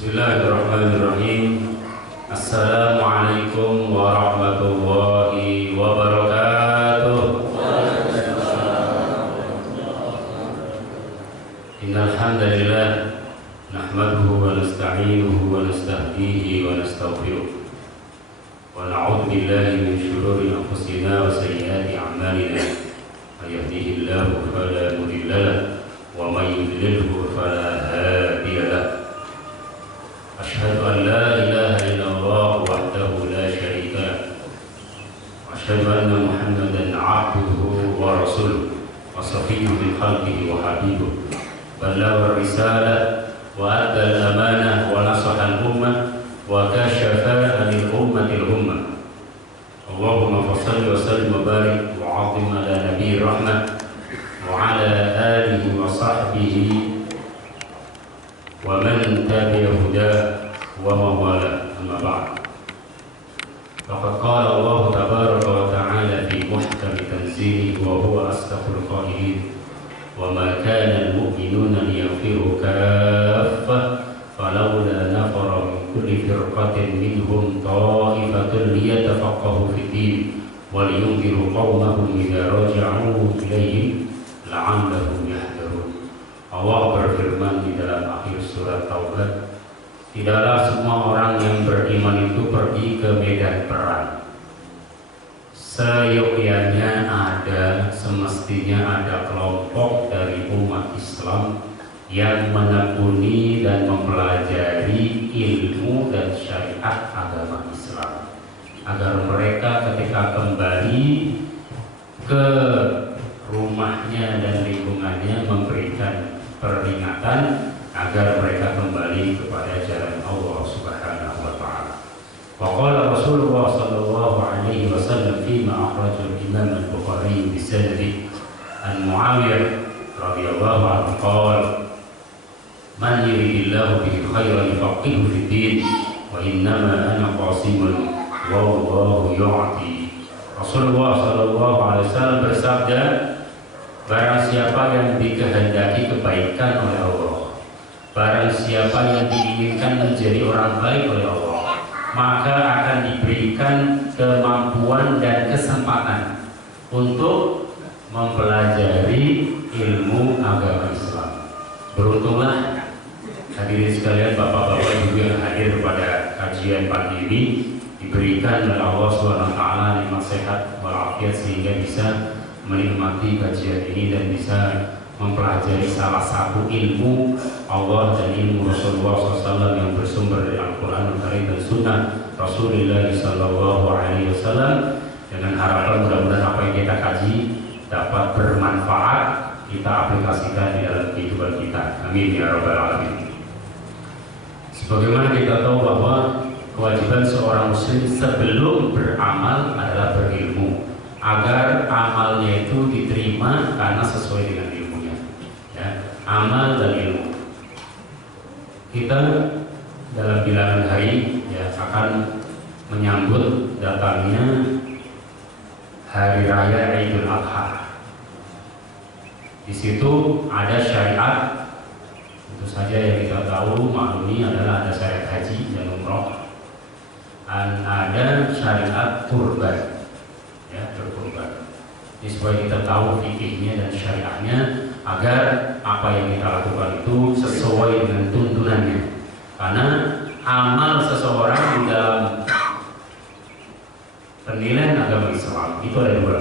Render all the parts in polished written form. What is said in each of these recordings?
Bismillahirrahmanirrahim. Assalamualaikum warahmatullahi wabarakatuh. Innal hamdalillah nahmaduhu wa nasta'inuhu wa nastahdihi wa nastaghfiruh. Wa na'udzu billahi min shururi anfusina wa sayyiati a'malina. May yahdihillahu fala mudilla lahu wa may yudlilhu fala hadiya lahu. Asyhadu an la ilaha illallah wahdahu la syarika lahu wa asyhadu anna Muhammadan 'abduhu wa rasuluh wa safiyyuhu min khalqihi wa habibuh. Ballagha risalah wa adda al-amanah wa nasaha al-ummah wa kashafa lil ummati al-ummah. Allahumma shalli wa sallim wa barik wa 'azzim ala nabiyyi rahmah wa ala alihi wa sahbihi wa man tabi'a huda wa mawala, amma ba'd. Faqad qala Allah tabaraka wa ta'ala fi muhkami tanzilihi wa huwa asdaqul qailin wa ma kana al-mu'minuna liyanfiru kaffah falawla nafara min kulli firqatin minhum ta'ifatun liyatafaqahu fid din wa liyunziru qaumahum idza raja'u ilayhim la'allahum yahdharun. Allah berfirman di dalam akhir surat Taubah, tidaklah semua orang yang beriman itu pergi ke medan perang. Seyogyanya semestinya ada kelompok dari umat Islam yang menekuni dan mempelajari ilmu dan syariat agama Islam, agar mereka ketika kembali ke rumahnya dan lingkungannya memberikan peringatan agar mereka kembali kepada jalan Allah Subhanahu wa taala. Wa qala Rasulullah sallallahu alaihi wasallam fima akhrajahu Imam Al-Bukhari bi sanadi an Muawiyah radhiyallahu anhu qala man yuridillahu bihi khairan yufaqihuhu fid din wa innama ana qasimun wallahu yu'ti. Rasulullah sallallahu alaihi wasallam bersabda, barang siapa yang dikehendaki kebaikan oleh Allah, barang siapa yang diinginkan menjadi orang baik oleh Allah, maka akan diberikan kemampuan dan kesempatan untuk mempelajari ilmu agama Islam. Beruntunglah hadirin sekalian, bapak-bapak ibu yang hadir pada kajian pagi ini, diberikan oleh Allah SWT nikmat sehat walafiat sehingga bisa menikmati kajian ini dan bisa mempelajari salah satu ilmu Allah dan ilmu Rasulullah SAW yang bersumber dari Al-Quran Al-Karim dan Sunnah Rasulullah SAW, dengan harapan mudah-mudahan apa yang kita kaji dapat bermanfaat, kita aplikasikan di dalam kehidupan kita. Amin ya rabbal alamin. Sebagaimana kita tahu bahwa kewajiban seorang muslim sebelum beramal adalah berilmu, agar amalnya itu diterima karena sesuai dengan ilmunya, ya, amal dan ilmu. Kita dalam bilangan hari ya akan menyambut datangnya hari raya Idul Adha. Di situ ada syariat, tentu saja yang kita tahu maklumi adalah ada syariat haji dan umroh, dan ada syariat kurban, ya, berkurban. Ini supaya kita tahu fikihnya dan syariahnya, agar apa yang kita lakukan itu sesuai dengan tuntunannya. Karena amal seseorang di dalam penilaian agama Islam itu ada dua.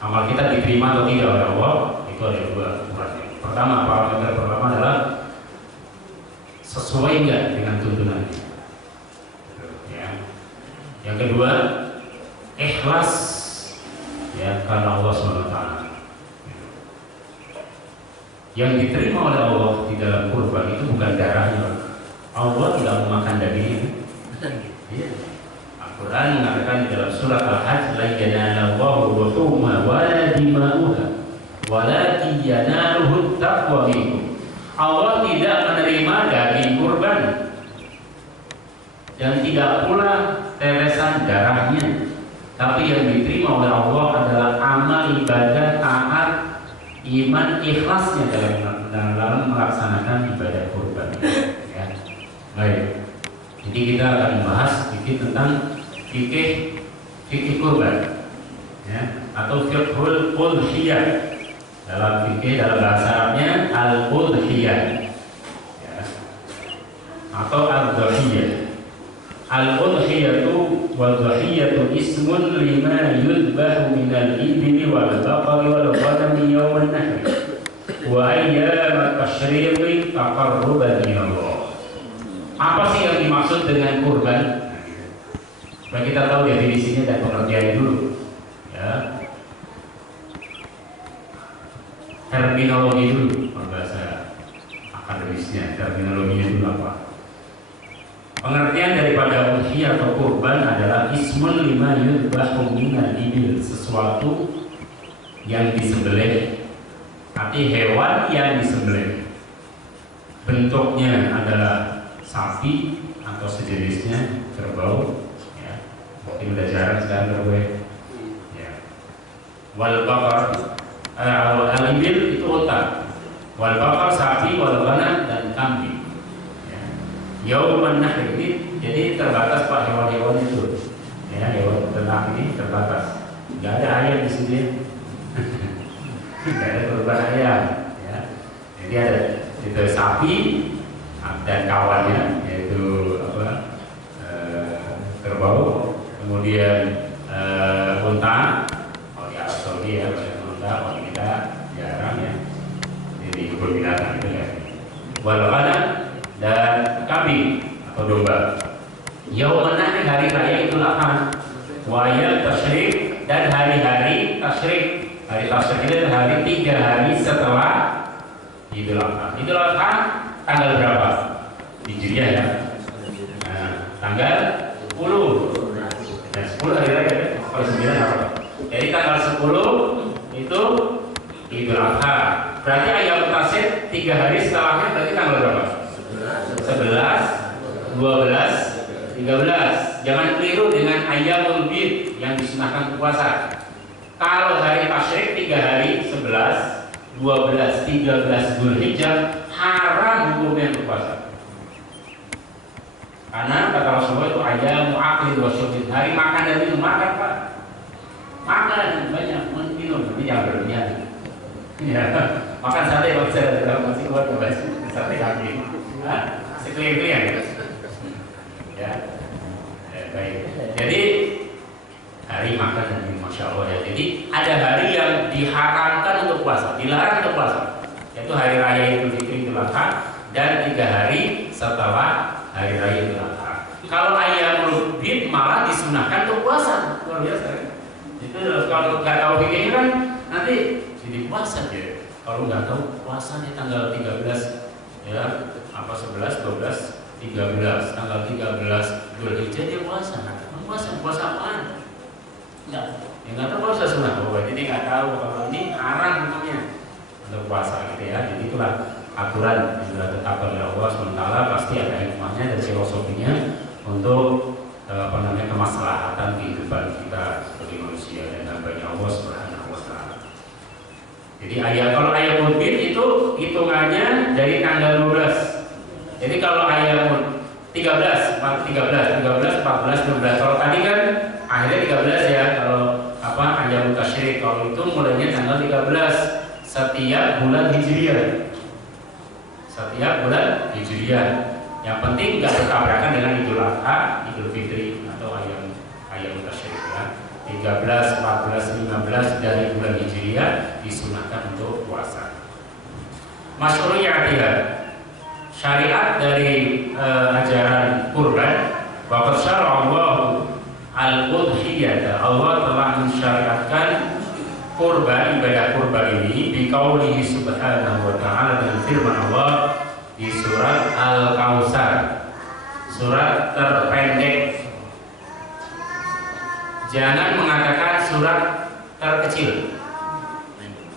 Amal kita diterima atau tidak oleh Allah itu ada dua ukurannya. Pertama, parameter pertama adalah sesuai enggak dengan tuntunannya. Ya. Yang kedua, ikhlas, ya, karena Allah SWT. Yang diterima oleh Allah di dalam kurban itu bukan darahnya. Allah tidak memakan dagingnya. Iya. Al-Quran mengatakan di dalam surat Al-Hajj, la yanalallahu luhuma wala dima'uha walakin yanaluhu taqwa minkum. Allah tidak menerima daging kurban dan tidak pula tetesan darahnya, tapi yang diterima oleh Allah adalah amal ibadah, taat, iman, ikhlasnya dalam melaksanakan ibadah kurban. Ya. Baik. Jadi kita akan membahas sedikit tentang fikih kurban, ya, atau fiqhul udhiyah. Dalam fikih, dalam bahasa Arabnya al-udhiyah, ya, atau al-dhahiyah. Al-udhiyatu wal-dhahiyatu ismun lima yudbahu minal ibni wal baqari wal ghanami yawman nahri wa ayyam at-tashriqi taqarruban ilallah. Apa sih yang dimaksud dengan kurban? Supaya kita tahu definisinya dan pengertiannya dulu, ya. Terminologi dulu, bahasa akademisnya, terminologinya dulu apa? Pengertian daripada udhiyah atau kurban adalah ismun lima yudbahu minal ibil, sesuatu yang disembelih, arti hewan yang disembelih. Bentuknya adalah sapi atau sejenisnya, kerbau, ya. Mungkin udah jarang sekarang kerbau, ya. Wal bakar, al-ibil itu unta, wal bakar sapi, wal ghanam dan kambing. Ya. Yauman nahr ini jadi terbatas pak hewan-hewan itu, ya, hewan ternak ini terbatas. Nggak ada ayam di sini, nggak ada kurban ayam, ya. Jadi ada itu sapi dan kawannya, yaitu kerbau, kemudian unta. Kalau di Arab Saudi ya unta, kalau kita jarang ya di kebun binatang itu ya. Wal ghanam dan kambing atau domba. Yauman nahr hari raya Idul Adha, wa ayyam tasyrik dan hari-hari tasyrik. Hari tasyrik itu hari 3 hari setelah Idul Adha. Idul Adha tanggal berapa? Hijriah ya. Nah, tanggal 10. Nah, 10 hari raya ya. Kalau 9 apa? Jadi tanggal 10 itu Idul Adha. Berarti ayam tasyrik 3 hari setelahnya berarti tanggal berapa? 11, 12, 13. Jangan keliru dengan ayyamul bid yang disunahkan puasa. Kalau hari tasyrik 3 hari 11, 12, 13 Dzulhijjah haram hukumnya berpuasa. Karena kata Rasulullah itu ayyamu aqlin wa syurbin, hari makan dan minum. Makan Pak, makan banyak, minum, tapi jangan berlebihan. Ya, makan sate kalau saya masih keluar ke sate kaki, sekeliling ya. Baik. Jadi hari makan dan minum, masya Allah ya. Jadi ada hari yang diharamkan untuk puasa, dilarang untuk puasa, yaitu hari raya Idul Fitri, Idul Adha, dan 3 hari setelah hari raya Idul Adha. Kalau ayyamul bid malah disunahkan untuk puasa, luar biasa kan? Itu kalau nggak tahu fikihnya kan nanti jadi puasa ya. Kalau nggak tahu puasa di tanggal 13 ya, apa 11, 12, 13, tanggal 13 Dzulhijjah dia puasa. Puasa apaan? Nggak, ya nggak tahu puasa sunnah. Jadi nggak tahu kalau ini haram hukumnya untuk puasa gitu ya. Jadi itulah aturan yang sudah ditetapkan oleh Allah SWT. Pasti ada hikmahnya dan filosofinya untuk kemaslahatan kehidupan kita sebagai manusia dan hambanya Allah Subhanahu wa Ta'ala. Jadi kalau ayyamul bid itu hitungannya dari tanggal 12. Jadi kalau ayyamul 13, 14, 15. Kalau tadi kan akhirnya 13 ya. Kalau ayyamul tasyrik, kalau itu mulainya tanggal 13 setiap bulan Hijriah. Setiap bulan Hijriah. Yang penting nggak bertabrakan dengan Idul Adha, Idul Fitri atau ayyamul tasyrik ya. 13, 14, 15 dari bulan Hijriah disunahkan untuk puasa. Masyru'iyatihah, syariat dari ajaran kurban. Wa qad syara'a Allahu al-udhiyah, Allah telah mensyariatkan kurban, ibadah kurban ini bi qaulihi subhanahu wa ta'ala, dengan firman Allah di surat Al-Kautsar, surat terpendek. Jangan mengatakan surat terkecil,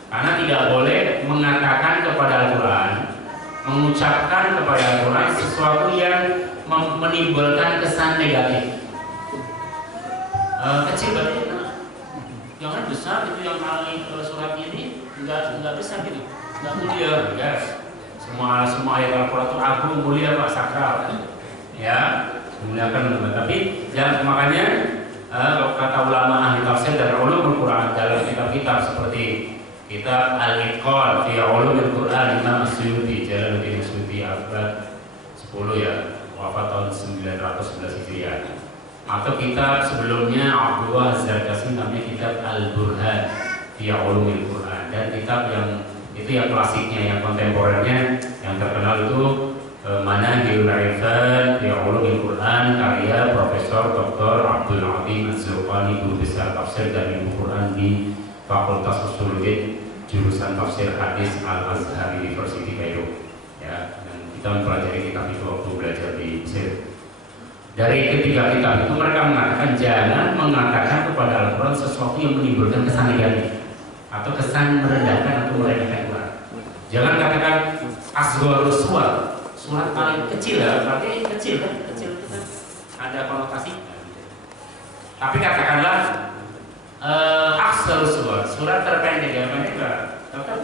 karena tidak boleh mengatakan kepada Al-Quran, mengucapkan kepada Al-Quran sesuatu yang menimbulkan kesan negatif. Kecil berarti jangan besar, itu yang paling surat ini enggak besar gitu, enggak mulia, enggak. Semua ayat Al-Quran itu agung, mulia, Pak, sakral. ya, memuliakan ulama. Tapi jangan, makanya kata ulama ahli tafsir dan ulumul Quran dalam kitab-kitab seperti kitab Al-Itqan fi Ulumul Quran Imam As-Suyuti, Jalaluddin As-Suyuti abad 10 ya, wafat tahun 911 Hijriah. Atau kitab sebelumnya Abdullah Az-Zarkasi namanya kitab Al-Burhan fi Ulumul Quran, dan kitab yang itu yang klasiknya, yang kontemporernya, yang terkenal itu Manahilul Irfan fi Ulumul Quran karya Profesor Dr. Abdul Azim Az-Zulqani, guru besar tafsir dan ilmu Quran di Fakultas Usuluddin jurusan tafsir hadis Al-Azhar University Kairo. Ya, dan kita mempelajari kitab itu waktu belajar di Mesir. Dari ketiga kitab itu mereka mengatakan jangan mengatakan kepada Al-Quran sesuatu yang menimbulkan kesan negatif atau kesan merendahkan atau meremehkan Quran. Jangan katakan asgharus suwar, surat paling kecil ya, berarti kecil kan? Kecil itu kan ada konotasi. Tapi katakanlah aksarus suwar, surat terpendek ya, pendek enggak? Tetap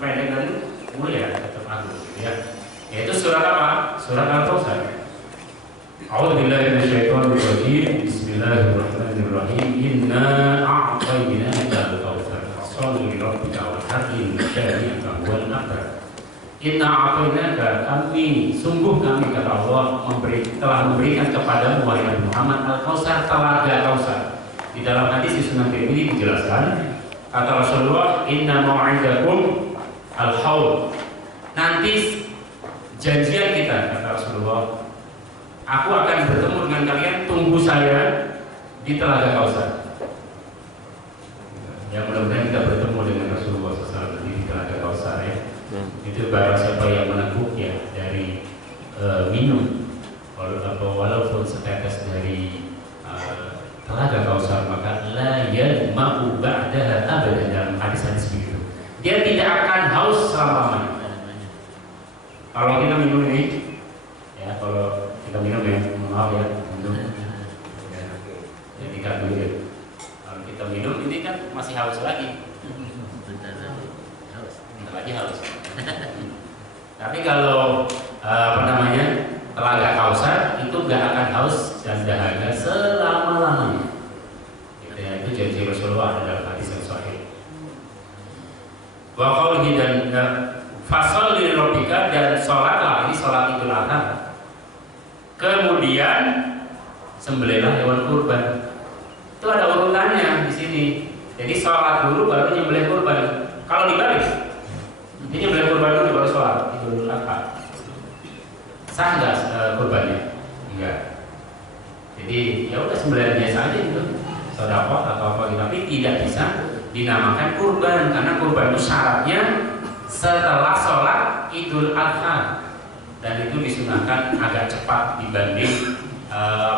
pendek dan mulia, tetap agung ya. Yaitu surat apa? Surat Al-Kautsar. A'udzubillahi minasyaitonir rajim. Bismillahirrahmanirrahim. Inna a'tainaka al-kautsar. Fasholli lirabbika wanhar inna syani'aka huwal abtar. Inna a'tainaka, kami sungguh kami kata Allah telah memberikan kepadamu wahai Nabi Muhammad al-Kautsar, telaga Kautsar. Di dalam hadis di Sunan Tirmidzi dijelaskan kata Rasulullah, inna mau'idakum al-haud. Nanti janjian kita kata Rasulullah, aku akan bertemu dengan kalian, tunggu saya di telaga Kautsar. Ya mudah-mudahan kita bertemu dengan Rasulullah SAW di telaga Kautsar ya. Itu barang siapa yang meneguk ya dari minum walaupun setetes dari telaga Kautsar, maka la yadma'u ba'daha abadan, dalam hadis-hadis begitu. Dia tidak akan haus selama-lamanya. Kalau kita minum ini ya, kalau kita minum ya, maaf ya, minum ya, dikat dulu ya. Kalau kita minum ini kan masih haus lagi, bentar lagi haus. Tapi kalau apa namanya, telaga Kautsar itu gak akan haus dan dahaga selama-lamanya. Gitu ya, itu janji Rasulullah dalam hadis yang sahih. Wa qaulihi, dan fasholli lirabbika, dan sholatlah, ini sholat Idul Adha. Kemudian sembelihlah hewan kurban. Itu ada urutannya di sini. Jadi sholat dulu baru nyembelih kurban. Kalau dibalik, ini nyembelih kurban dulu baru sholat Idul Adha. Sah nggak kurbannya? Enggak. Jadi ya udah sembelihan biasa aja gitu, sedekah atau apa gitu, tapi tidak bisa dinamakan kurban karena kurban itu syaratnya setelah sholat Idul Adha, dan itu disunahkan agak cepat dibanding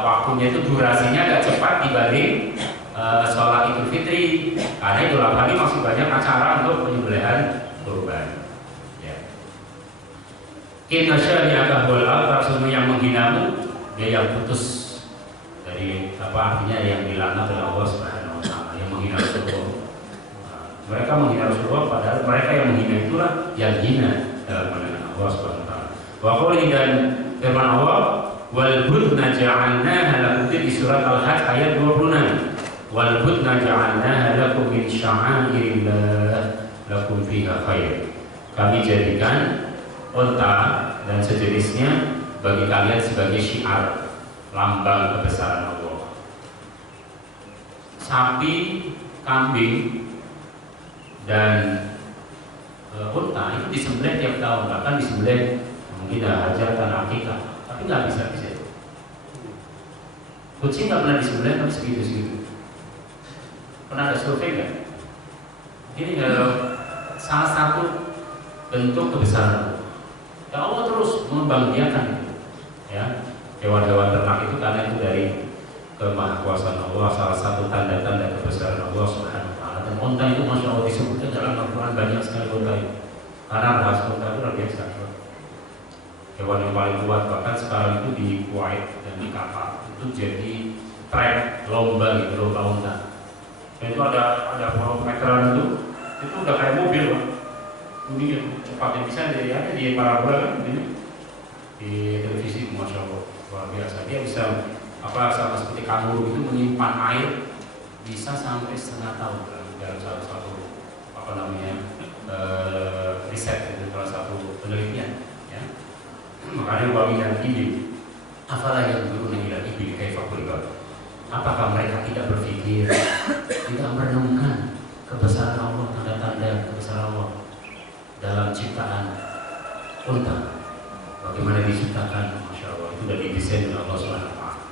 waktunya, itu durasinya agak cepat dibanding sholat Idul Fitri, karena Idul Adha ini masih banyak acara untuk penyembelihan kurban. Inna syani'aka huwal abtar, sesungguhnya yang menghinamu dia yang putus dari apa artinya, yang dilaknat oleh Allah Subhanahu wa taala, yang menghina Rasulullah. Mereka menghina Rasulullah, padahal mereka yang menghina itulah yang hina dalam pandangan Allah Subhanahu wa taala. Wa qawli, dan firman Allah, wal budna ja'alnaha lakum, di surat Al-Hajj ayat 26. Wal budna ja'alnaha lakum min sya'airillah lakum fiha khair. Kami jadikan unta dan sejenisnya bagi kalian sebagai syiar, lambang kebesaran Allah. Sapi, kambing, dan unta itu disembelih tiap tahun, bahkan disembelih mungkin hajatan akikah, tapi nggak bisa. Kucing nggak pernah disembelih tapi segitu. Pernah ada survei nggak? Ini salah satu bentuk kebesaran Allah. Ya Allah terus mengembangbiakan ya hewan-hewan ternak itu, karena itu dari kemahakuasaan Allah, salah satu tanda-tanda kebesaran Allah Subhanahu wa taala. Dan unta itu masya Allah disebutkan dalam Al-Quran banyak sekali unta itu, karena ras unta itu luar biasa, hewan yang paling kuat. Bahkan sekarang itu di Kuwait dan di Qatar itu jadi track lomba gitu, lomba unta. Dan itu ada meteran itu udah kayak mobil Pak. Ini cepatnya bisa dilihat di parabola kan, ini di televisi, masya Allah luar biasa. Dia bisa sama seperti kanguru itu menyimpan air bisa sampai setengah tahun dalam satu riset itu, salah satu penelitian ya. Makanya wabilan ini apalah yang guru ila ibil kaifa khuliqat. Apakah mereka tidak berpikir, tidak merenungkan kebesaran Allah, tanda-tanda kebesaran Allah dalam ciptaan unta, bagaimana diciptakan, masya Allah, itu sudah didesain oleh Allah Subhanahu Wa Taala.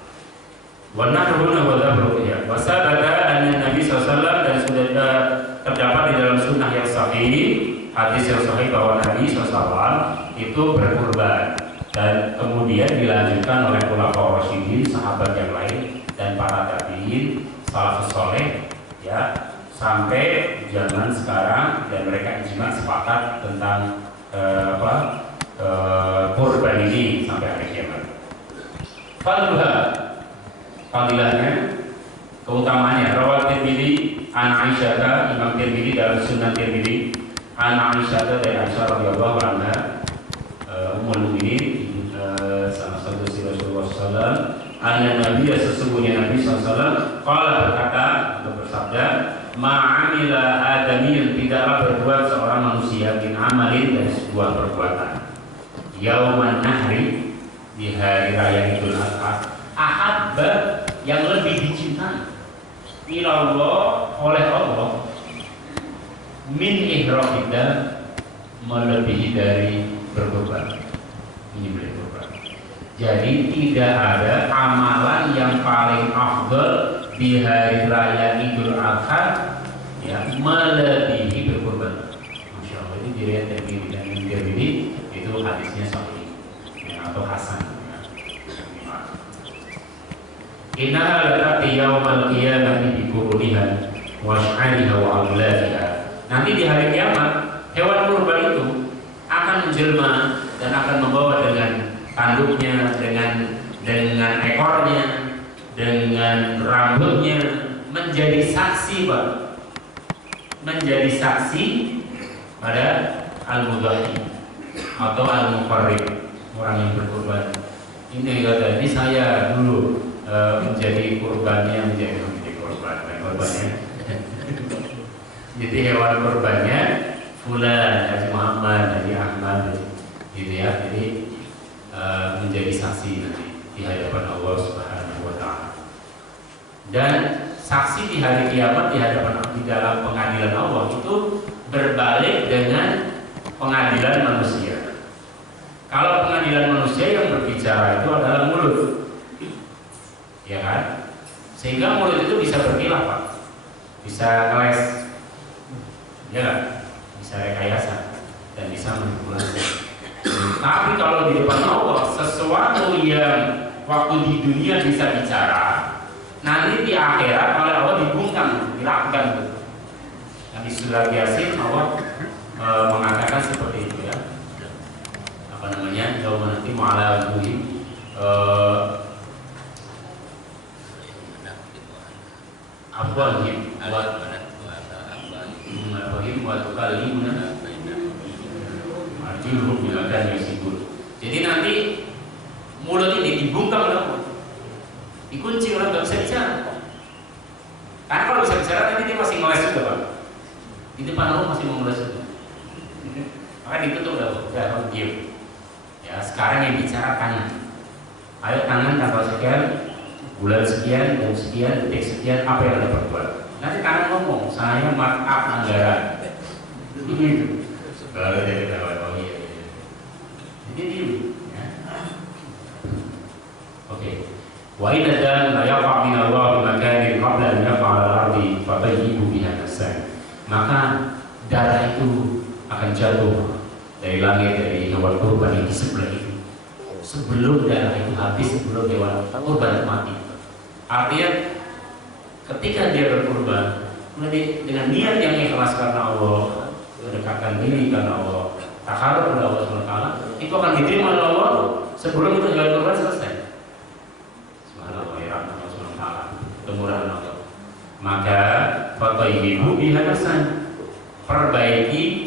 Wa nahuna wa dhabruya wa sabata anna Nabi SAW, dan sudah terdapat di dalam sunnah yang sahih, hadis yang sahih bahwa Nabi SAW itu berkurban, dan kemudian dilanjutkan oleh khulafaur rasyidin, sahabat yang lain, dan para tabi'in, salafus saleh ya, sampai zaman sekarang, dan mereka ijma sepakat tentang kurban ini sampai hari kiamat. Fadilahnya, keutamaannya, rawat Tirmidzi an Aisyah, Imam Tirmidzi dalam Sunan Tirmidzi an Aisyah dari Aisyah radhiyallahu anha, ummul mukminin, salah satu si Rasulullah SAW, anna Nabi, sesungguhnya Nabi SAW qala, berkata atau bersabda, ma'amila adamiyun, tidaklah berbuat seorang manusia min amalin, dari sebuah perbuatan, yauman nahri, di hari raya Idul Adha, ahabba, yang lebih dicintai ilallah, oleh Allah, min ihraqidah, melebihi dari berkorban, menyembelih korban. Jadi tidak ada amalan yang paling afdal di hari raya Idul Adha ya, melebihi berkorban. Masya Allah, ini diriwayat Tirmidzi, dan Tirmidzi itu hadisnya sahih ya, atau hasan. Innaha latati yaumal qiyamati bi quruniha wa sy'ariha wa awladiha. Nanti di hari kiamat hewan kurban itu akan menjelma dan akan membawa dengan tanduknya, dengan ekornya, dengan rambutnya, menjadi saksi, Pak. Menjadi saksi pada al-mudhahi atau al-muqarrib, orang yang berkurban. Ini kata, ini saya dulu menjadi kurbannya, menjadi korbannya. Jadi hewan kurbannya fulan, Haji Muhammad, Haji Ahmad, gitu ya. Jadi menjadi saksi nanti di hadapan Allah Subhanahu Wa Taala. Dan saksi di hari kiamat di hadapan, di dalam pengadilan Allah itu berbalik dengan pengadilan manusia. Kalau pengadilan manusia yang berbicara itu adalah mulut, ya kan? Sehingga mulut itu bisa berkilah, Pak, bisa ngeles, ya kan? Bisa rekayasa dan bisa manipulasi. Tapi kalau di depan Allah, sesuatu yang waktu di dunia bisa bicara, nanti di akhirat oleh Allah dibungkam, dilakban. Yang di surah Yasin Allah mengatakan seperti itu ya. Apa namanya? Jauh nanti mu'ala wujuhim afwahihim wa tukallimuna arjuluhum bima kanu yaksibun. Jadi nanti mulut ini dibungkam oleh Allah, dikunci, orang nggak bisa bicara. Karena kalau bisa bicara nanti dia masih ngeles juga, Pak. Di depan Allah masih mau ngeles juga. Maka ditutup udah diam. Ya, sekarang yang bicara tangan. Ayo tangan, tanggal sekian, bulan sekian, jam sekian, detik sekian, apa yang Anda perbuat? Nanti tangan ngomong, saya markup anggaran. Begitu. Baru dia ketahuan, oh iya. Jadi diam. Ya. Oke. Wa idza la yaqa min Allah makanin qabla an yaqa 'ala al-ardi fatayyibu biha nasan. Maka darah itu akan jatuh dari langit, dari hewan kurban yang disembelih itu. Sebelum darah itu habis, sebelum hewan kurban mati. Artinya ketika dia berkurban dengan niat yang ikhlas karena Allah, mendekatkan diri karena Allah, takarub kepada Allah SWT, itu akan diterima oleh Allah sebelum itu hewan kurban selesai. Subhanallah, ya Allah SWT, kemurahan Allah. Maka fatayyibu biha nasan, perbaiki,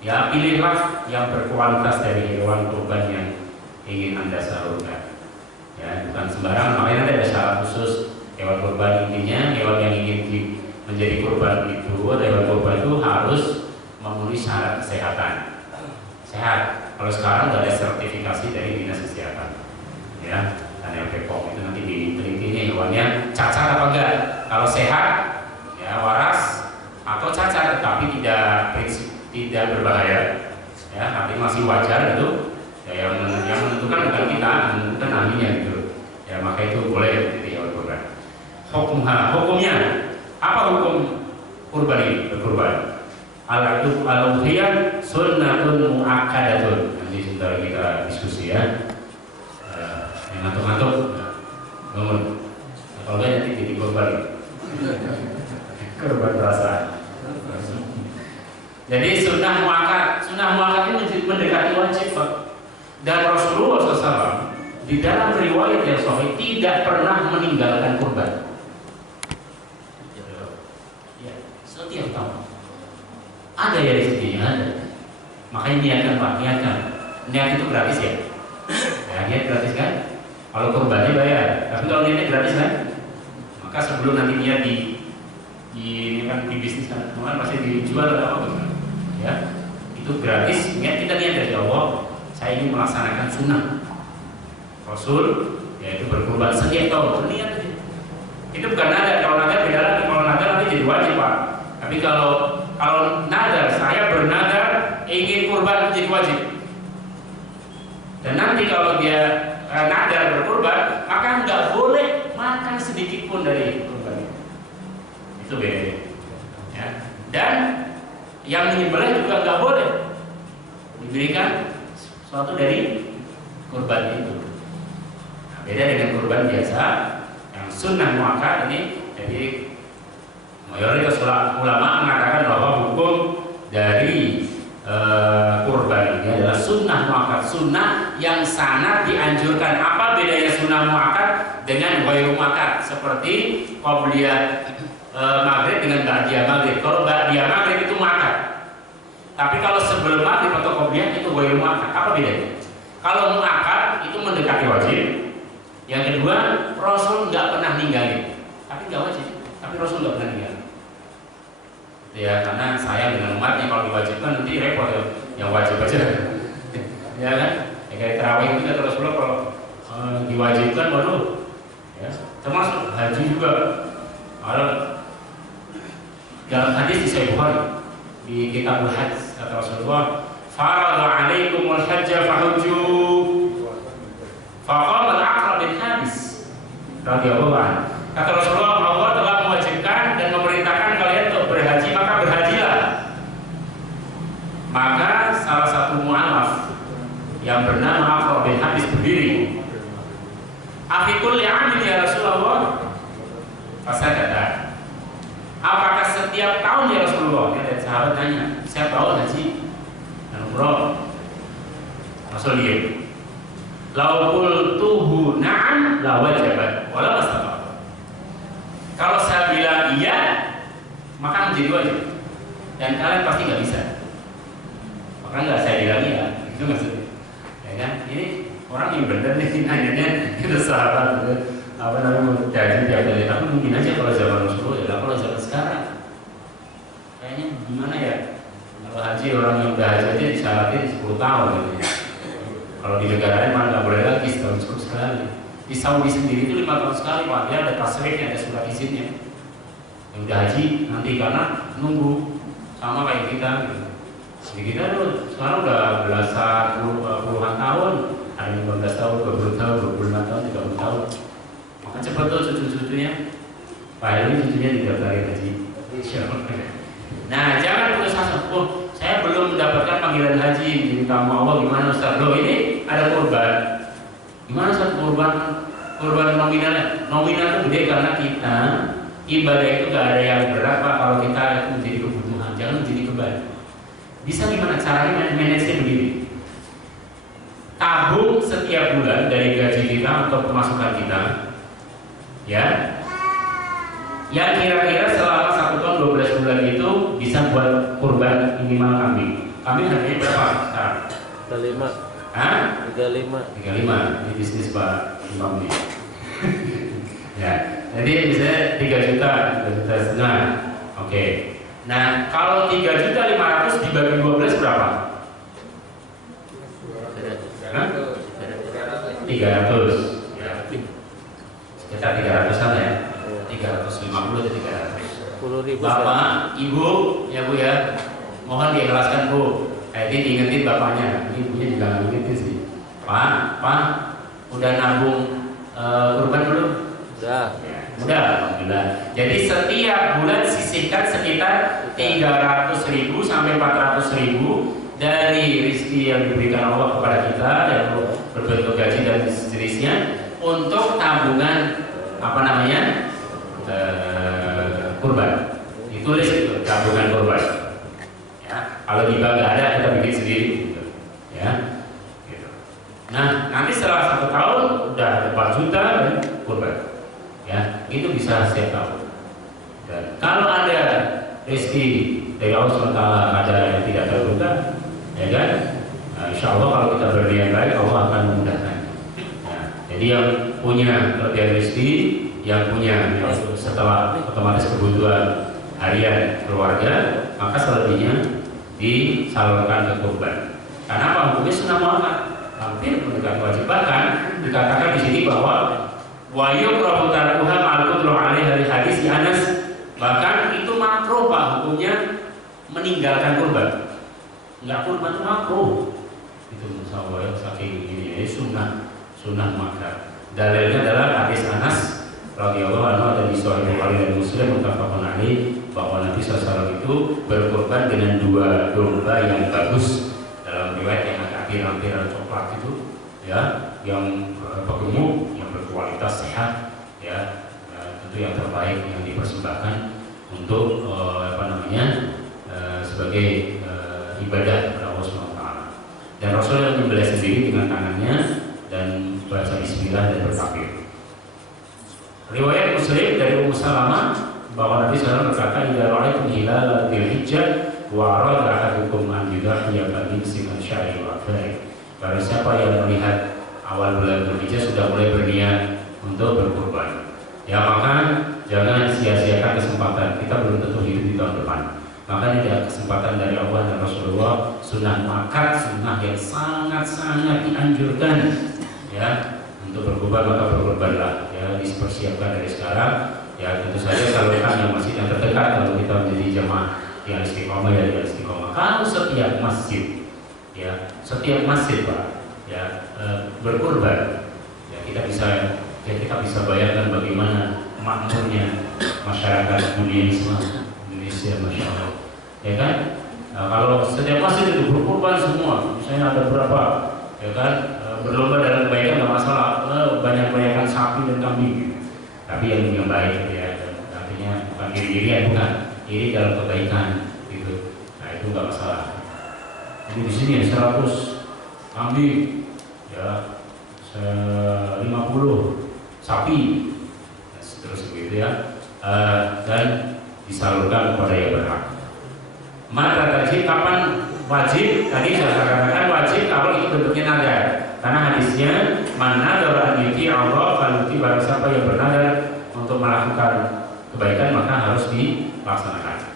ya pilihlah yang berkualitas dari hewan kurban yang ingin Anda salurkan. Ya, bukan sembarangan. Makanya nanti ada syarat khusus hewan kurban. Intinya hewan yang ingin menjadi kurban itu, atau hewan kurban itu harus memenuhi syarat kesehatan. Sehat. Kalau sekarang nggak ada sertifikasi dari dinas kesehatan, ya, dan LPPOM itu nanti ditelitinya hewannya cacat apa enggak. Kalau sehat, ya waras, atau cacat tapi tidak berbahaya, ya, tapi masih wajar itu. Ya, yang menentukan bukan kita, menentukan ahlinya gitu. Ya, maka itu boleh jadi hewan kurban. Hukumnya apa hukum kurban ini? Berkurban. Al-udhiyah sunnatun mu'akkadatun. Nanti sebentar kita diskusi ya. Yang ngantuk-ngantuk bangun. Kalau enggak nanti jadi kurban. Kurban perasaan. Jadi sunnah mu'akkad ini mendekati wajib, Pak. Dan Rasulullah SAW di dalam riwayat yang sahih tidak pernah meninggalkan kurban. Ya, setiap tahun ada ya rezekinya, ada. Makanya niatkan, Pak, niatkan. Niat itu gratis ya. Ya, niat gratis kan? Kalau kurbannya bayar. Tapi kalau niatnya gratis kan? Maka sebelum nanti niat ini kan di bisnis kan, pasti dijual atau apa? Ya, itu gratis. Kita niat dari Allah. Saya ingin melaksanakan sunnah Rasul, yaitu berkurban setiap tahun. Niat itu bukan nadar. Kalau nadar beda lagi. Kalau nadar nanti jadi wajib, Pak. Tapi kalau nadar, saya bernadar ingin kurban menjadi wajib. Dan nanti kalau dia nadar berkurban, maka nggak boleh makan sedikit pun dari kurban itu beda. Ya. Dan yang menyembelih juga nggak boleh diberikan suatu dari kurban itu. Nah, beda dengan kurban biasa yang sunnah muakkad ini. Jadi mayoritas ulama mengatakan bahwa hukum dari kurban ini adalah sunnah muakkad, sunnah yang sangat dianjurkan. Apa bedanya sunnah muakkad dengan ghairu muakkad? Seperti qobliyah maghrib dengan ba'diyah maghrib. Kalau ba'diyah maghrib itu muakkad, tapi kalau sebelum maghrib atau qobliyah itu ghairu muakkad. Apa bedanya? Kalau muakkad itu mendekati wajib. Yang kedua, Rasul nggak pernah ninggalin, tapi nggak wajib. Tapi Rasul nggak pernah ninggalin. Ya, karena saya dengan umatnya kalau diwajibkan nanti repot ya. Yang wajib aja. Ya kan? Ya, kayak tarawih itu kata Rasulullah kalau diwajibkan baru. Ya, termasuk haji juga. Dalam hadis di Sahih Bukhari di Kitabul Hajj kata Rasulullah, "Faradha 'alaikumul hajja fahujju." Faqala al-Aqra bin Habis radhiyallahu anhu. Kata Rasulullah, Allah telah mewajibkan dan memerintahkan kalian untuk berhaji, maka berhajilah. Maka salah satu mu'alaf yang bernama Aqra bin Habis berdiri. Afikul ya'amin ya Rasulullah. Fasakata. Apakah setiap tahun ya Rasulullah? Kata sahabat tanya, setiap tahun haji dan umroh. Rasul diam. Lau qultuhu na'am la wajabat wala mastata. Kalau saya bilang iya, maka menjadi wajib. Dan kalian pasti nggak bisa. Maka nggak saya bilang iya, itu maksudnya. Ya kan? Ini orang yang benar nih nanyanya itu sahabat gitu. Apa namanya jadi tapi mungkin aja kalau zaman Rasulullah ya, kalau zaman sekarang kayaknya gimana ya? Kalau haji orang yang udah haji aja disyaratkan 10 tahun gitu. Kalau di negara lain malah nggak boleh lagi setahun sekali. Di Saudi sendiri itu 5 tahun sekali, Pak. Dia ada tasrihnya, ada surat izinnya. Yang udah haji nanti karena nunggu sama kayak kita. Gitu. Jadi kita tuh sekarang udah belasan puluhan tahun, ada 15 tahun, 20 tahun, 25 tahun, 30 tahun. Maka cepat tuh cucu-cucunya. Pak Helmi cucunya didaftarin haji. Nah, jangan putus asa. Oh, saya belum mendapatkan panggilan haji, jadi kamu Allah gimana Ustaz? Loh, ini ada kurban. Gimana Ustaz kurban nominalnya? Nominal itu gede karena kita ibadah itu gak ada yang berat, Pak. Kalau kita itu menjadi kebutuhan, jangan menjadi beban. Bisa gimana caranya manajernya begini? Tabung setiap bulan dari gaji kita atau pemasukan kita, ya. Yang kira-kira selama 1 tahun 12 bulan itu bisa buat kurban minimal kambing. Kambing harganya berapa sekarang? 35. Hah? 35. 35. Ini bisnis Pak. 5 menit. Ya, jadi misalnya 3 juta, 3 juta setengah. Oke. Nah, kalau 3.500.000 dibagi 12 berapa? 300. Ya. Sekitar 300-an ya. 350 atau 300. 10.000. Bapak, Ibu, ya Bu ya. Mohon diikhlaskan Bu. Ini diingetin bapaknya. Ini ibunya juga ngingetin sih. Pak, udah nabung kurban belum? Sudah. Ya, udah, alhamdulillah. Jadi setiap bulan sisihkan sekitar 300.000 sampai 400.000 dari rezeki yang diberikan Allah kepada kita dan berbentuk gaji dan sejenisnya untuk tabungan kurban. Ditulis itu tabungan kurban. Ya, kalau tiba nggak ada kita bikin sendiri. Gitu. Ya. Gitu. Nah, nanti setelah 1 tahun udah 4 juta dan kurban. Ya, itu bisa setiap tahun. Dan kalau ada rezeki dari Allah SWT ada yang tidak terbuka, ya kan? Nah, insya Allah kalau kita berniat baik, Allah akan memudahkan. Ya, jadi yang punya kelebihan rezeki, yang punya setelah otomatis kebutuhan harian keluarga, maka selebihnya disalurkan ke kurban. Karena apa? Hukumnya sunnah muakkad, hampir mendekati wajib. Bahkan dikatakan di sini bahwa wa yukrahu tarkuha ma'al alaihi dari hadis Anas, bahkan itu makruh Pak hukumnya meninggalkan kurban. Enggak kurban itu makruh. Itu musawwah saking ini ya sunnah muakkad. Dalilnya adalah hadis Anas radhiyallahu anhu ada di Sahih Bukhari dan Muslim muttafaqun alaih bahwa Nabi SAW itu berkorban dengan 2 domba yang bagus, dalam riwayat yang agak pirang-pirang coklat itu ya, yang gemuk, yang berkualitas sehat ya, tentu yang terbaik yang dipersembahkan untuk sebagai ibadah kepada Allah SWT. Dan Rasulullah menyembelih sendiri dengan tangannya dan baca bismillah dan bertakbir. Riwayat Muslim dari Ummu Salamah bahwa Nabi SAW berkata, "Idza ra'aytum hilal dzulhijjah wa arada ahadukum an yudhiya falyumsik an sya'ri wa afai." Barang siapa yang melihat awal bulan Dzulhijjah sudah mulai berniat untuk berkurban, ya maka jangan sia-siakan kesempatan. Kita belum tentu hidup di tahun depan. Maka ini adalah kesempatan dari Allah dan Rasulullah, sunnah muakkad, sunnah yang sangat-sangat dianjurkan ya untuk berkurban, maka berkurbanlah ya, dipersiapkan dari sekarang. Ya tentu saja salurkan yang masjid yang terdekat kalau kita menjadi jamaah yang istiqomah ya, yang istiqomah. Kalau setiap masjid Pak ya berkurban, ya kita bisa bayangkan bagaimana makmurnya masyarakat dunia Islam Indonesia, masya Allah, ya kan? Nah, kalau setiap masjid itu berkurban semua, misalnya ada berapa, ya kan? Berlomba dalam kebaikan nggak masalah, banyak-banyakan sapi dan kambing. Tapi yang baik gitu ya, artinya bukan iri-irian, bukan iri dalam kebaikan gitu. Nah itu nggak masalah. Ini di sini 100 kambing, ya 50 sapi, nah, terus begitu ya, dan disalurkan kepada yang berhak. Maka tadi kapan wajib? Tadi saya katakan wajib kalau itu bentuknya nadar. Karena hadisnya mana orang yuti Allah kalau barang siapa yang bernadar untuk melakukan kebaikan maka harus dilaksanakan.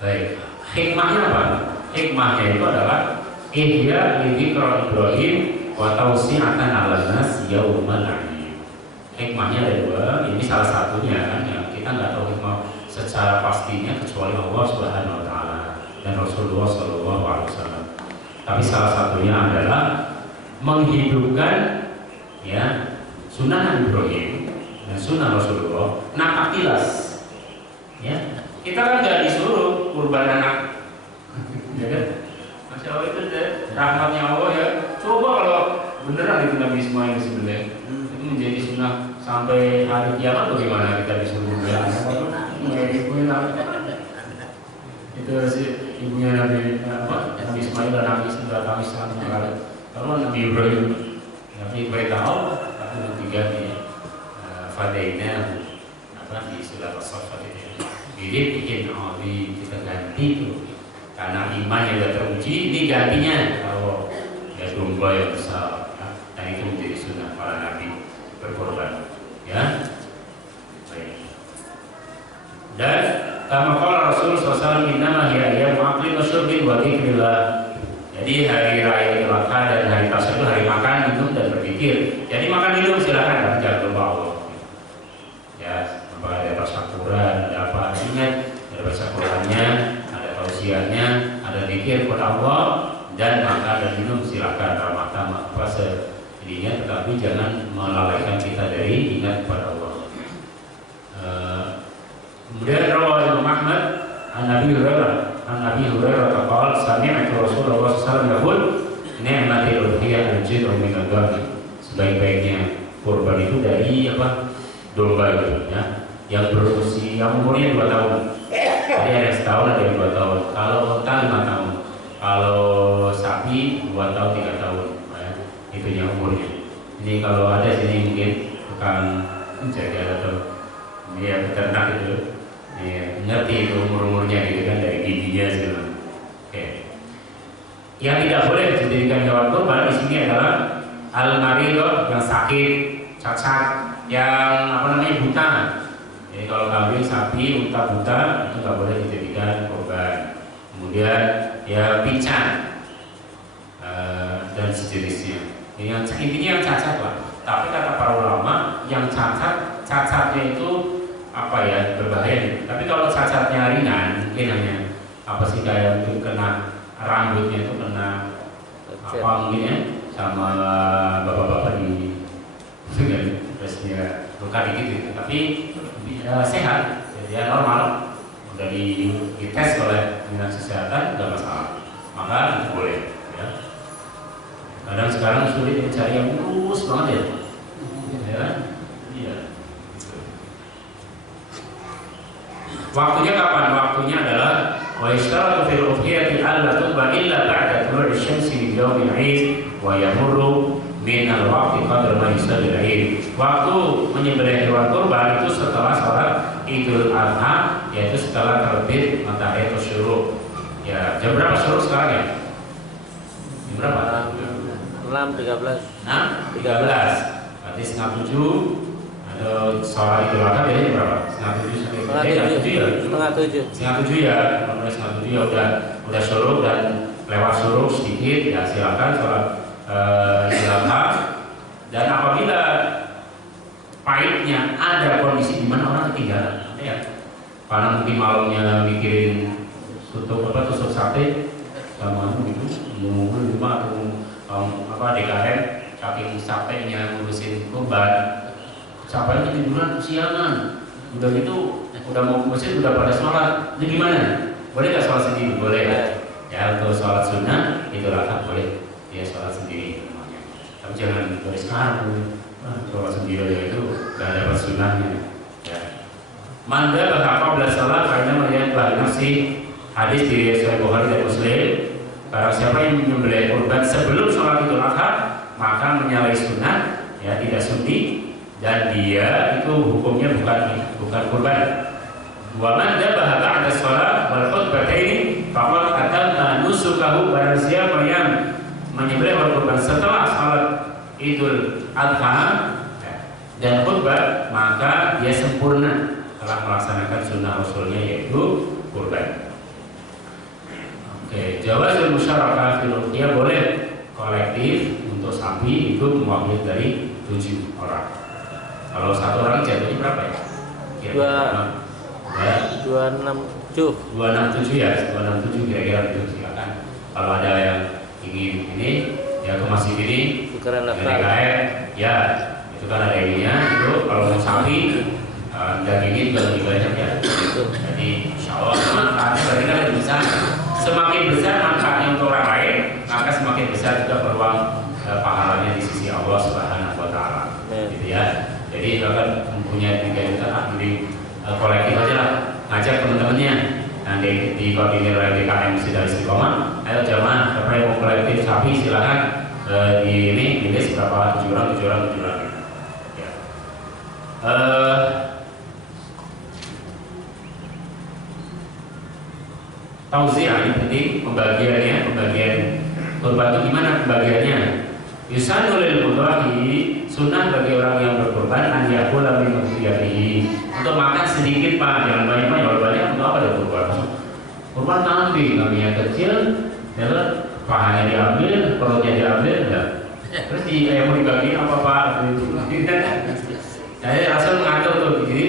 Baik, hikmahnya apa? Hikmahnya itu adalah ihya lidzikra Ibrahim wa tausi'atan 'alan nas yaumal 'id. Hikmahnya ada 2, ini salah satunya kan yang kita nggak tahu hikmah secara pastinya kecuali Allah Subhanahu wa taala dan Rasulullah sallallahu alaihi wasallam. Tapi salah satunya adalah menghidupkan ya sunnah Ibrahim dan sunnah Rasulullah nakatilas. Ya, kita kan nggak disuruh kurban anak, ya kan? Masya Allah itu deh, rahmatnya Allah ya. Coba kalau beneran itu Nabi Ismail sebenarnya itu menjadi sunnah sampai hari kiamat, bagaimana kita disuruh kurban anak? Itu sih ibunya Nabi Ismail dan Nabi sangat mengalami. Kalau Nabi Ibrahim tahu, tapi ketiga di fadaina di surat As-Saffat ini. Jadi bikin kita ganti itu karena imannya sudah teruji, ini gantinya kalau ya domba yang besar, dan itu menjadi sunnah para nabi. berkorban. Ya. Baik. Dan kama qala Rasul sallallahu alaihi wasallam hiya ayyam aqlin wa syurbin wa dzikrillah. Jadi hari raya Idul Adha dan hari Tasya itu hari makan, minum dan berpikir. Jadi makan minum silakan, tapi jangan lupa Allah. Ya, ada tasyakuran, ada apa ingat, ada tasyakurannya, ada tausiahnya, ada zikir kepada Allah dan makan dan minum silakan ramah-tamah puasa. Jadinya tetapi jangan melalaikan kita dari ingat kepada Allah. Kemudian rawi Imam Ahmad an Nabi Hurairah qala sami'tu Rasulullah sallallahu alaihi wasallam yaqul ni'matul udhiyah al-jidru min al-ghanam. Sebaik-baiknya kurban itu dari apa? Domba gitu ya. Yang berusia yang umurnya 2 tahun. Jadi ada yang setahun, ada yang 2 tahun. Kalau unta 5 tahun. Kalau sapi 2 tahun 3 tahun. Ya. Itu yang umurnya. Ini kalau ada sini mungkin tukang jaga atau dia peternak itu. Ya, ngerti itu umur-umurnya gitu kan dari giginya segala. Oke. Yang tidak boleh dijadikan hewan kurban di sini adalah al-maridho yang sakit, cacat, yang apa namanya buta. Jadi kalau kambing, sapi, unta buta itu nggak boleh dijadikan kurban. Kemudian ya pican dan sejenisnya. Yang intinya yang cacat lah. Tapi kata para ulama yang cacatnya itu apa ya berbahaya. Tapi kalau cacatnya ringan mungkin hanya apa sih kayak mungkin kena rambutnya itu kena apa mungkin ya sama bapak-bapak di terus dia luka dikit gitu. Tapi sehat ya normal udah dites oleh dinas kesehatan nggak masalah maka itu boleh ya. Kadang sekarang sulit mencari yang lurus banget ya. Iya. Waktunya kapan? Waktunya adalah wa yashtaratu fil udhiyati alla tuqba illa ba'da tulu'i syamsi min yawmil 'id wa yamurru min al-waqti qadra ma yusalli al-'id. Waktu menyembelih hewan kurban itu setelah sholat Idul Adha, yaitu setelah terbit matahari syuruk. Ya, jam berapa syuruk sekarang ya? Jam berapa? 6.13. 6.13. Berarti setengah 7. Atau sholat Idul Adha biasanya berapa? Setengah 7 sampai setengah 7 ya? Setengah 7 ya udah syuruk dan lewat syuruk sedikit ya silakan sholat Idul Adha. Dan apabila pahitnya ada kondisi di mana orang ketinggalan ya karena mungkin malamnya mikirin tusuk sate sama gitu nunggu rumah atau DKM saking capeknya ngurusin kurban capeknya tiduran siangan udah gitu udah mau masjid udah pada sholat ini gimana boleh nggak sholat sendiri boleh ya untuk sholat sunnah itu rata boleh dia sholat sendiri tapi jangan dari sekarang sholat sendiri itu gak dapat sunnahnya ya. Manda berhakam belas sholat karena melihat bagi nafsi hadis di Sahih Bukhari dan Muslim. Barang siapa yang menyembelih kurban sebelum sholat Idul Adha maka menyalahi sunnah ya tidak sunni dan dia itu hukumnya bukan kurban. Wa man dabaha ba'da sholat wal khutbataini faqad atamma nusukahu. Barang siapa yang menyembelih kurban setelah sholat Idul Adha dan khutbah maka dia sempurna telah melaksanakan sunnah Rasulnya yaitu kurban. Oke, jawazul musyarakah fil udhiyah boleh kolektif untuk sapi itu mewakili dari 7 orang. Kalau satu orang jatuhnya berapa ya? Kira-kira 267 ya, 267 kira-kira itu silakan. Kalau ada yang ingin ini ya ke masjid ini DKM ya itu kan ada ininya itu kalau mau sapi dagingnya juga lebih banyak ya jadi insya Allah manfaatnya berarti kan lebih besar semakin besar manfaatnya untuk orang lain maka semakin besar juga peluang pahalanya di sisi Allah Subhanahu wa Ta'ala gitu ya. Jadi kalau mempunyai 3 juta jadi kolektif aja lah ngajak teman-temannya nanti di koordinir oleh DKM Sidal Istiqomah ayo jamaah siapa yang mau kolektif sapi silakan di ini list berapa 7 orang ya. Tauziah ini penting pembagian kurban itu gimana pembagiannya? Yusanul lil mudhahi sunnah bagi orang yang berkurban an yakula min udhiyatihi, untuk makan sedikit Pak, jangan banyak-banyak. Kalau banyak untuk apa ada kurban? Kurban kambing, kambingnya kecil, ya kan? Pahanya diambil, perutnya diambil, enggak. Terus mau dibagi apa Pak? Jadi Rasul mengatur tuh, jadi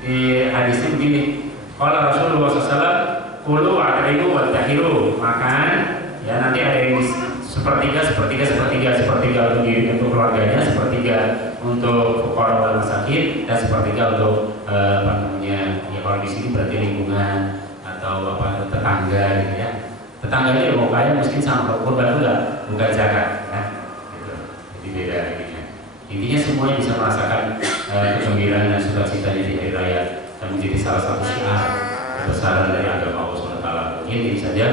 di hadisnya begini. Kalau Rasulullah SAW, kulu wa'ataimu wa'atahiru, makan, ya nanti ada yang sepertiga untuk keluarganya, sepertiga untuk orang sakit, dan sepertiga untuk apa namanya, ya kalau di sini berarti lingkungan atau apa tetangga gitu ya. Tetangganya ya mau kaya miskin sama korban itu bukan zakat, ya. Gitu. Jadi beda gitu. Intinya semuanya bisa merasakan kegembiraan dan sukacitanya di hari raya dan menjadi salah satu syiar kebesaran dari agama Allah SWT. Ini saja.